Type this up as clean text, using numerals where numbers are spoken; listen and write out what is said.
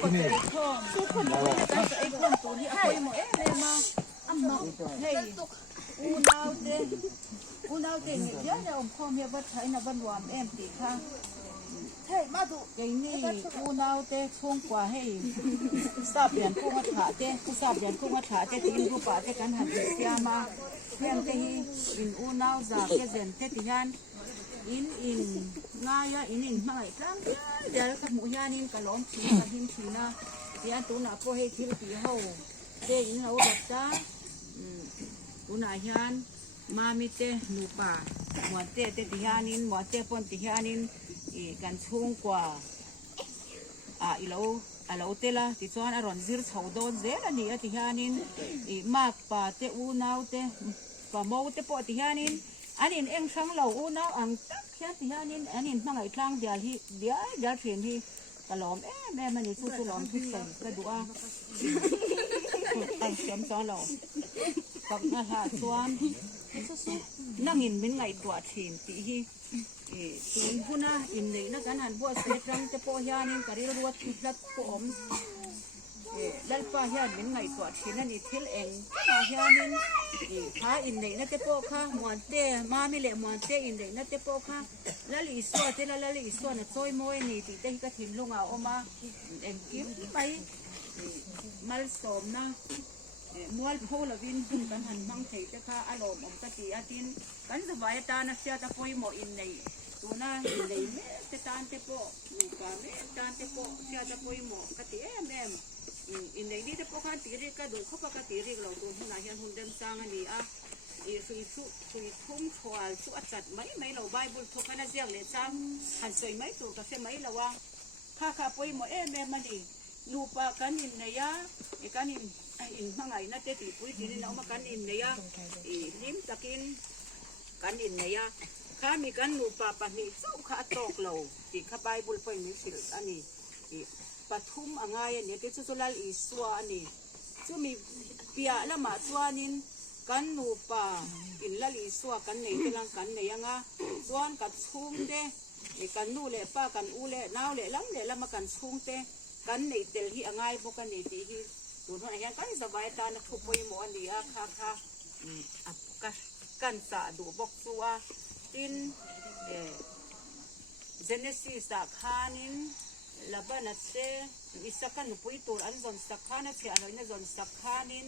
ก็จะไอ้ข้อสุคนนี้ก็จะไอ้คนตัวนี้เอาไปหมดเลยมาอันนั้นเฮ้ยอูนาวเตเนี่ยเดี๋ยวจะอมข้อเมียวัดใช้นะวันวามเอ็มตีค่ะเฮ้ยมาดูไอ้นี่อูนาวเตช่วงกว่าให้ทราบอย่างผู้มัดขาเตผู้ทราบอย่างผู้มัดขาเตที่รูปป่าเตกันหันเสียมาเพื่อนเตฮีอินอูนาวจากเตเซนเตติฮันอินง่ายอินมาไอ้ครั้งเดี๋ยวกับหมูย่านินกับล้อมชีกับหิมชีนะเดี๋ยวตัวน่ะพอให้ทิลปีเฮาเตอินเอาแบบจ้าตัวน่ะฮันมามิเตหนูป่าหมอนเตติฮันินหมอนเตปนติฮันินกันช่วงกว่าอีเราเตละติดซ้อนอรอนซิร์ชาวโดนเซลันนี่ติฮันินมากป่าเตอูนาวเตป่าโมเตปอติฮันินอันนี้เองช่างเราอูนาวอังตักเขียนติฮันินอันนี้มาไงครั้งเดียวเดี๋ยวเทรนที่กระหล่อมแม่มันนี่สู้หล่อมทุกสิ่งกระดูอ่ะตั้งเสียมซ้อนเรากับนาฬาซ้อนนั่งอินเป็นไงตัวเทรนตีฮีศูนย์ผู้น่าอินเลยนักการหันบัวเสียจังจะโปยานินกะเรียรัวทุบลัดโปมแล้วป้าเฮียนเป็นไงตัวที่นั่นอีทิลเองป้าเฮียนินพาอินเลยนักเตโปค่ะมวนเตมาไม่เละมวนเตอินเลยนักเตโปค่ะแล้วอีสัวเตแล้วอีสัวน่ะซอยมวยนี่ติเตหิกะทิมลงเอาออกมาเอ็งกิ้มไปมัลสมนะมัวโพลวินกันหันมังเทตะค่ะอารมณ์อมตะตีอาทินกันสบายตานักเสียตะปอยหมออินเลยตัวน่ะอินเลยแม่ตะตานเตโปลูกาแม่ตานเตโปเสียตะปอยหมอกะติแม่อินเลยนี่เตโปค่ะตีริกะดูเขาปะกะตีริกเราตัวน่ะเฮียนหุ่นเดินสร้างอันนี้อ่ะสุยทุ่มขวาสุอัดจัดไม่เราไบเบิลทุกกันเสียงเลยซ้ำหันสวยไหมตัวกะเสียไหมละว่าค่ะปอยหมอแม่มันดิลูปะกันอินเนียกันอินมาไงนะเตติปุยทีนี่เอามากันอินเนียลิมตะกินกันอินเนียข้ามีกันลูปะปะนี่สู้ข้าตอกเราติข้าใบบุลไปมิสิลอันนี้ปะทุ่มอ่างไงเนี่ยที่สุดแล้วอีสัวอันนี้ซึ่งมีเปียละมาสัวนินกันลูปะอินละอีสัวกันไหนเป็นลังกันไหนยังอ่ะส่วนกัดชุ่มเตกันนู่เละป้ากันอูเละน้าวเละล้ำเละแล้วมากันชุ่มเตกันในเตลที่อ่างไงพวกกันในที่ตัวนั้นยังกันสบายตานักขบวยหมอนี่อะค่ะกันสะดูบอกตัวตินเจเนซิสสักฮานินลับนัดเซอิสักกันปุยตัวอันซอนสักฮานัดเสียอะไรนั่นซอนสักฮานิน